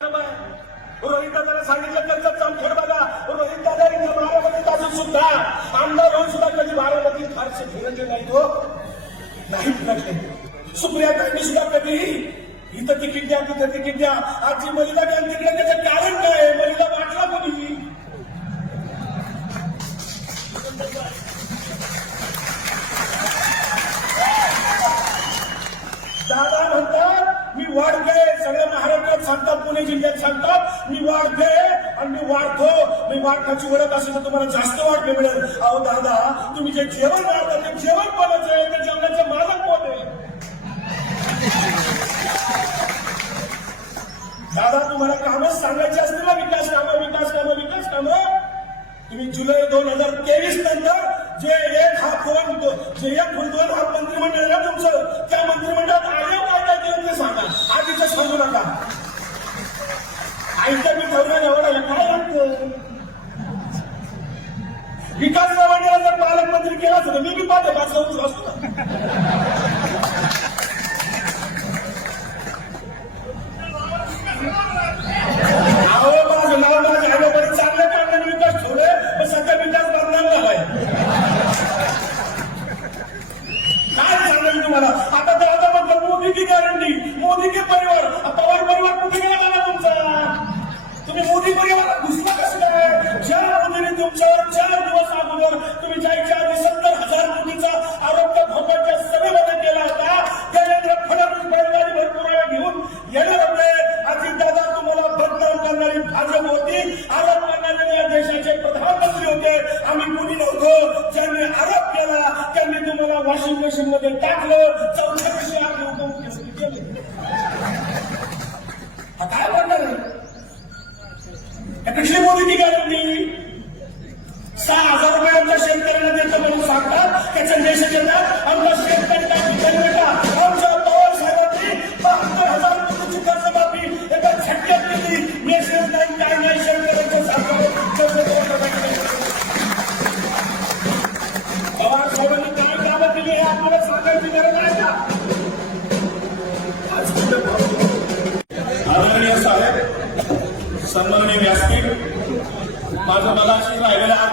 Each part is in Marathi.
रोहित दादाला सांगितलं कर्जत जामखेड बघा. रोहित दादा इथं बारामतीत असून सुद्धा आमदार होऊन सुद्धा कधी बारामतीत फारसे फिरले हो. नाही तो नाही फिरले सुप्रिया गांधी सुद्धा कधी इथं तिकीट द्या तिथं तिकीट द्या. आजची महिला गांधी तिकडे त्याचं कारण काय? महिला वाटला कोणी? पुणे जिल्ह्यात सांगतात मी वाढते आणि मी वाढतो मी वाढण्याची ओळख असेल तर तुम्हाला जास्त वाढणे मिळेल. अहो दादा तुम्ही जे जेवण वाढता ते जेवण कोणाचं आहे? त्या जेवणाचं मालक कोण आहे? दादा तुम्हाला कामच सांगायची असतील ना विकास कामं विकास कामं विकास कामं? तुम्ही जुलै दोन हजार तेवीस नंतर जे एक हा फोन जे एक फुल दोन हा मंत्रिमंडळ ना तुमचं त्या मंत्रिमंडळात आयोग काय काय केलं ते सांगा. आधीच सांगू नका. आईचं मी ठरवलं एवढं काय लागतं विकास मंडळाला जर पालकमंत्री केला असतं तर मी बी पाहते पाच असतो. कृषी मोदीची गॅरंटी सहा हजार रुपये आमच्या शेतकऱ्यांना देतो म्हणून सांगतात त्याच्या देश येतात आमच्या शेतकऱ्यांना ठिकाणी बेटा आमच्या पवार साहेबांनी बहात्तर हजार कोटीची कर्जमाफी एका झटक्यात केली मेसेज नाही काय नाही शेतकऱ्यांच्या सरकार पवार साहेबांनी काय कामं केली हे आपल्याला सांगायची गरज आहे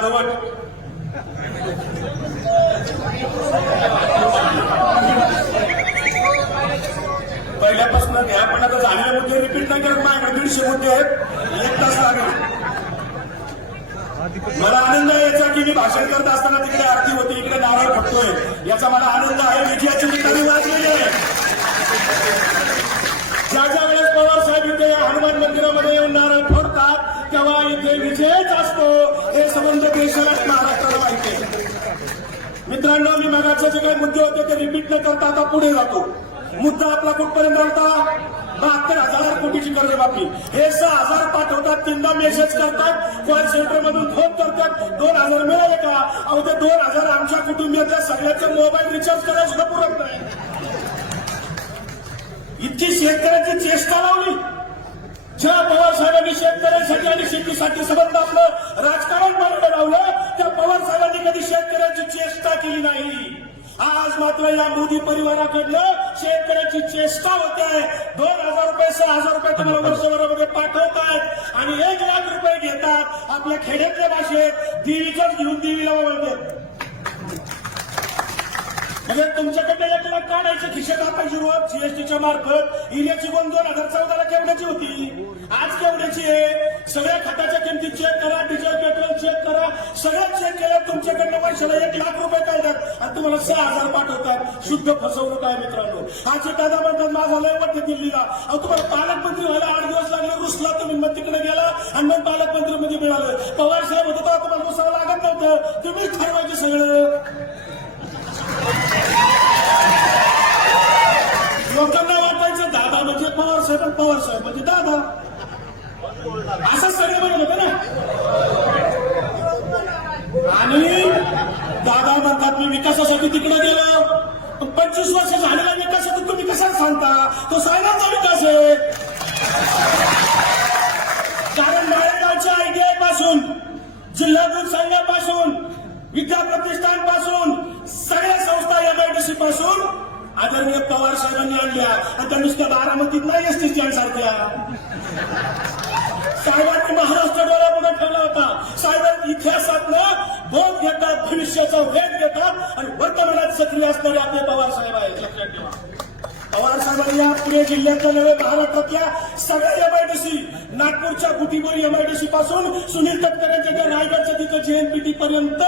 राहिलेलं पहिल्यापासून घ्या पण आता झालेले मुद्दे रिपीट नाही करत माझ्याकडे दीडशे मुद्दे आहेत. एक तास लागेल. मला आनंद आहे याचा की मी भाषण करत असताना तिकडे आरती होती इकडे नारळ फटतोय. याचा मला आनंद आहे विजयाची निकाली वाजलेली आहे. ज्या ज्या वेळेस पवार साहेब इथे या हनुमान मंदिरामध्ये येऊन नारळ फोडतात तेव्हा इथे विजय संबंध देशालाच महाराष्ट्राला माहिती आहे. मित्रांनो मी मगाचे जे काही मुद्दे होते ते रिपीट न करता आता पुढे जातो. मुद्दा आपला कुठपर्यंत होता बहात्तर हजार कोटीची कर्जमाफी. हे सहा हजार पाठवतात तीनदा मेसेज करतात कॉल सेंटर मधून फोन करतात. दोन हजार मिळाले का? अहो ते दोन हजार आमच्या कुटुंबियाच्या सगळ्याचे मोबाईल रिचार्ज करायला सुद्धा पुरत नाही. इतकी शेतकऱ्यांची चेष्टा लावली. ज्या पवार साहेबांनी शेतकऱ्यांसाठी आणि शेतीसाठी संबंध आपलं राजकारण मार्ग लावलं त्या पवार साहेबांनी कधी शेतकऱ्यांची चेष्टा केली नाही. आज मात्र या मोदी परिवाराकडनं शेतकऱ्याची चेष्टा होते. आहे दोन हजार रुपये सहा हजार रुपये तुम्हाला वर्षभरामध्ये पाठवतात आणि एक लाख रुपये घेतात. आपल्या खेड्यातल्या भाषेत देवीच्याच घेऊन देवीला वळतात म्हणजे तुमच्याकडे एक लाख काढायचं खिशात आपण सुरुवात जीएसटीच्या मार्फत इरियाची गोंद दोन हजार चौदाला केवढ्याची होती. आज केवढ्याची आहे? सगळ्या खताच्या किमती चेक करा डिझेल पेट्रोल चेक करा. सगळं चेक केलं तुमच्याकडनं पैशाला एक लाख रुपये काढतात आणि तुम्हाला सहा हजार पाठवतात. शुद्ध फसवणूक आहे मित्रांनो. आज दादा म्हणतात माझा लय वाटते दिल्लीला. अहो तुम्हाला पालकमंत्री व्हायला आठ दिवस लागले रुसला तुम्ही. मग तिकडे गेला आणि मग पालकमंत्री मध्ये मिळालं. पवार साहेब होतं तेव्हा तुम्हाला रुसावं लागत नव्हतं. तुम्ही ठरवायचे सगळं. लोकांना वाटायचं दादा म्हणजे पवार साहेब पवार साहेब म्हणजे दादा. असं सगळे म्हणत ना. आणि दादा म्हणतात मी विकासासाठी तिकडे गेलो. पंचवीस वर्ष झालेला विकासातून तुम्ही कसा सांगता? तो सायनाचा विकास आहे. कारण नाळेगावच्या आयटीआयपासून जिल्हा दूध संघापासून विद्या प्रतिष्ठानपासून सगळ्या संस्था एमआयडीसी पासून आदरणीय पवार साहेबांनी आणल्या. आणि त्या नुसत्या बारामतीत नाही एसटी स्टँड सारख्या साहेबांनी महाराष्ट्र डोळ्यापुढे ठेवला होता. साहेबांनी इतिहासातनं बोध घेतात भविष्याचा वेध घेतात आणि वर्तमानात सक्रिय असणारे आपले पवार साहेब आहेत. लक्षात ठेवा. पवार साहेबांनी या पुणे जिल्ह्यातल्या नव्हे महाराष्ट्रातल्या सगळ्या एमआयडीसी नागपूरच्या बुटीबोरी एमआयडीसी पासून सुनील तटकरेंच्या रायगडच्या तिथं जेएनपीटी पर्यंत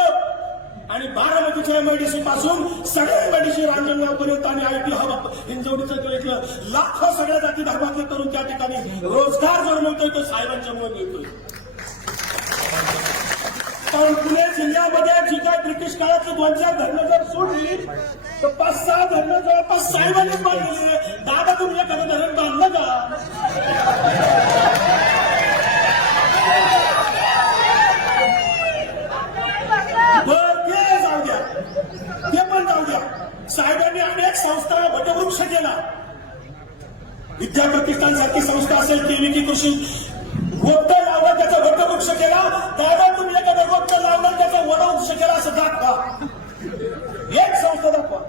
आणि बारामतीच्या एमआयडीसी पासून सगळ्या एमआयडीसी रांजणगावपर्यंत आणि आयटी हब हिंजवडीचं इथलं लाखो सगळ्या जाती धर्मातले करून त्या ठिकाणी रोजगार जो मिळतोय तो साहेबांच्यामुळे मिळतोय. कारण पुणे जिल्ह्यामध्ये जी काय ब्रिटिश काळातली दोन चार धरणं जर सोडली तर पाच सहा धरणं जवळपास साहेबांनीच बांधलेली दादा तुम्ही एखादं धरण बांधलं का बर ते जाऊ द्या ते पण जाऊ द्या साहेबांनी अनेक संस्था वटवृक्ष केला विद्या प्रतिष्ठान सारखी संस्था असेल केविकी कृषी रोपट लावलं त्याचा वटवृक्ष केला दादा तुम्ही एखादं रोपट लावलं त्याचा वटवृक्ष केला असं दाखवा एक संस्था दाखवा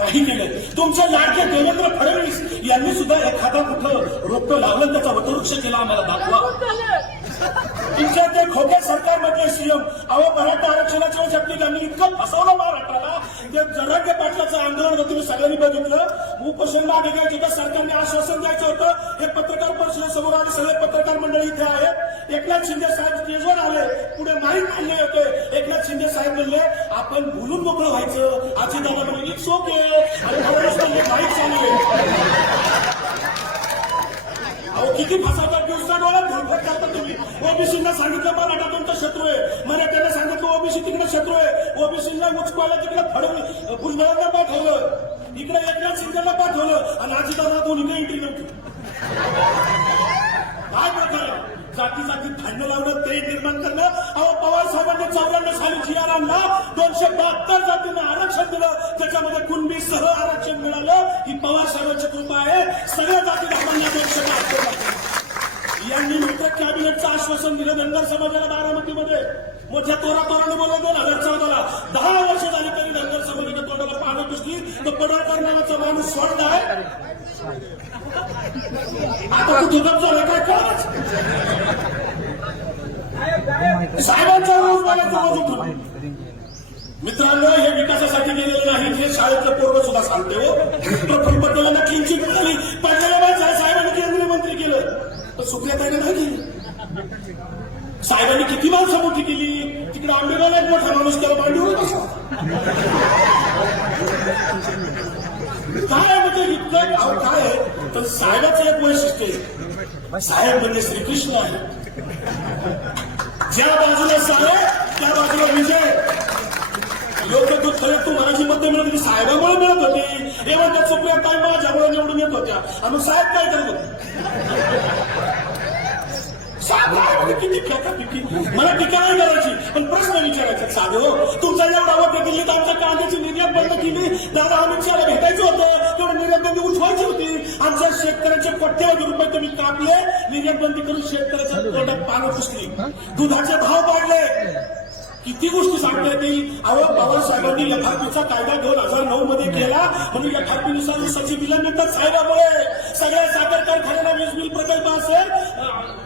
नाही केलं. तुमचे लाडके देवेंद्र फडणवीस यांनी सुद्धा एखादा कुठं रोपट लावलं त्याचा वटवृक्ष केला आम्हाला दाखवा. तुमच्या ते खोटे सरकारमधले सीएम अहो मराठा आरक्षणाच्या आपली त्यांनी इतकं फसवलं महाराष्ट्राला तिथे जरांगे पाटलाचं आंदोलन होतं तुम्ही सगळ्यांनी बघितलं. उपोषण मागे घ्यायचे तर सरकारने आश्वासन द्यायचं होतं हे पत्रकार परिषदेसमोर आले सगळे पत्रकार मंडळी इथे आहेत एकनाथ शिंदे साहेब स्टेजवर आले पुढे माहीत आणले होते. एकनाथ शिंदे साहेब म्हणले आपण बोलून मोकळं व्हायचं. आजी दादा म्हणजे इट्स ओके आणि फडणवीस म्हणले माहीत चालू अहो किती फसवतात दिवसा डोळ्यात धडपड करता तुम्ही. ओबीसींना सांगितलं मराठा तुमचा शत्रू आहे. मराठ्यांना ओबीसी तिकडे शत्रू आहे. ओबीसीला उचकवायला तिकडे फडवली भुजबळांना पाठवलं. इकडे एकनाथ शिंदेला पाठवलं. आणि अजितदादा दोन्हीने एंट्री नव्हती. काय प्रकार जाती जाती भांडणं लावणं ते निर्माण करणं अहो पवार साहेबांनी चौऱ्याण्णव साली जी दोनशे बहात्तर जातींना आरक्षण दिलं. त्याच्यामध्ये कुणबी सह आरक्षण मिळालं. ही पवार साहेबांची कृपा आहे. सगळ्या जाती धर्मांना दोनशे बहात्तर. यांनी मात्र कॅबिनेटचं आश्वासन दिलं धनगर समाजाला बारामतीमध्ये. मोठ्या तोरा तोराने बोलवलं दोन हजार चौदाला. दहा वर्ष झाली तरी धनगर समाजाच्या तोंडाला पाहणं पुसली तर पडळकर नावाचा माणूस सोडलाय आता तू दुधाचा काय कळच साहेबांचा रोज बघायचा माझं उठून मित्रांनो हे विकासासाठी गेलेलं नाही. हे शाळेतलं पोरग सुद्धा सांगते हो. प्रफुल्ल पटेलांना किंचित मिळाली पडलेल्या साहेबांनी तर सुप्रियाताईने नाही केली साहेबांनी किती माणसं मोठी केली? तिकडे आंबेगावला एक मोठा माणूस त्याला मांडीवर बसला काय म्हणजे इतकं काय आहे? तर साहेबाचं एक वैशिष्ट्य आहे. साहेब म्हणजे श्रीकृष्ण आहे. ज्या बाजूला साहेब त्या बाजूला विजय. योग्य तो खरे तू मराठी मध्ये मिळत होती साहेबामुळे मिळत होती. हे म्हणतात सुप्रिया ताई माझ्यामुळे निवडून येत होत्या. आणि साहेब काय करत होते? किती मला टीका नाही करायची पण प्रश्न विचारायचा. साधो हो, तुमचा एवढा वाटत दिल्लीत आमच्या कांद्याची निर्यात बंद केली. दादा अमित शहाला भेटायचं होतं. तेवढं निर्यात बंदी उठवायची होती. आमच्या शेतकऱ्याचे कोट्यावधी रुपये तुम्ही कापले. निर्यात बंदी करून शेतकऱ्याच्या तोंडात पानं पुसली. दुधाचे भाव पाडले किती गोष्टी सांगता येतील? अहो बाबासाहेबांनी साहेबांनी यथार्थीचा कायदा दोन हजार नऊ मध्ये केला. म्हणून यथार्थीनुसार सचिव दिल्यानंतर साहेबामुळे. सगळ्या साखर कारखान्यांना वीज बिल प्रकल्प असेल.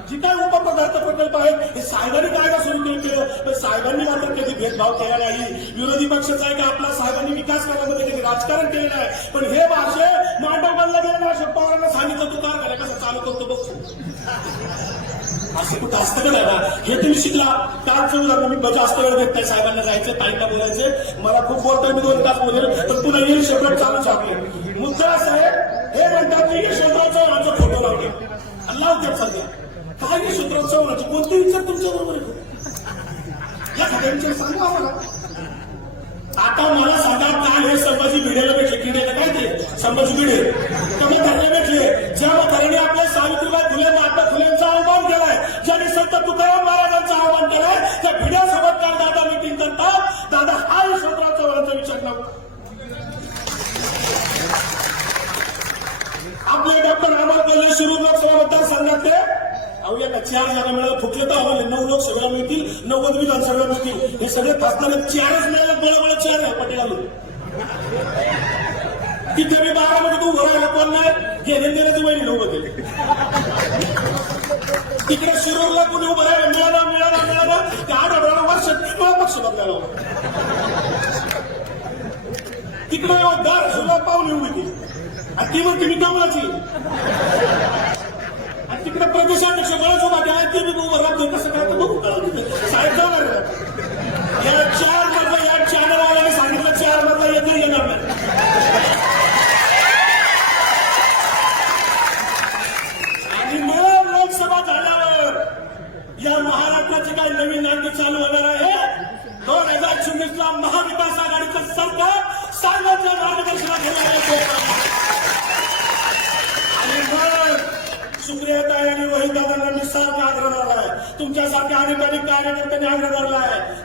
जी काय उपपदार्थ प्रकल्प आहेत हे साहेबांनी कायदा सुरू केले साहेबांनी मात्र कधी भेदभाव केला नाही. विरोधी पक्षाचा आहे का आपला साहेबांनी विकास करण्यामध्ये कधी राजकारण केलेलं आहे पण हे भाषे मांडव बनला गेला अशोक पवारांना सांगितलं तू काय करा कसं चालू करतो बघ. असं कुठं असतं का दादा हे तुम्ही शिकला. कालचं उदाहरण मी जास्त वेळ भेटताय साहेबांना जायचं ताईंना बोलायचं. मला खूप बोलतोय मी दोन तास बोलेल. तर पुन्हा येईल शेवट चालू आपले मुद्दा असा आहे हे म्हणतात की यशवंतराव चव्हाणाचा फोटो लावले. अल्लाह उद्या सध्या काय यशवंतराव चव्हाणाची कोणती विचार तुमच्या बरोबर या सगळ्या विचार सांगा आम्हाला. आता मला सांगा काल हे संभाजी भिडेला भेटले. किडेला काय ते? संभाजी भिडे. तर मग त्यांना भेटले. ज्या म्हाताऱ्याने आपल्या सावित्रीबाई चार जागा मिळाल्या. फुटले तर आम्हाला नऊ लोकसभेला मिळतील नव्वद विधानसभेला मिळतील. हे सगळे खासदार चारच मिळाले बळा चार आहे पटेल आलो. तिथे मी बारामध्ये तू उभं राहिला कोण नाही? घेणे देण्याची वहिनी नव्हते तिकडे शिरूरला कोणी उभं राहिलं मिळाला मिळाला मिळाला. त्या आठवड्याला वर्षात किंवा पक्ष बदलायला तिकडे दार सुद्धा पाहून उभी केली आणि ती म्हणते मी कमलाची तिकडे बळच उभा केला ते बी उभं राहते कसं काय बघू कळलं साहेब आहे. चार मधलं या चॅनलवाल्याने सांगितलं चार मधला येते येणार आणि मग लोकसभा झाल्यावर या महाराष्ट्राची काही नवीन नाट्य चालू होणार आहे दोन हज़ार चोवीस महाविकास आघाडीचं सरकार साहेबांच्या मार्गदर्शनात येणार आहे सुप्रियाताई आणि रोहित दादांना मी सारखा आग्रह धरलाय तुमच्यासारख्या अधिकारी कार्यकर्त्यांनी आग्रह धरलाय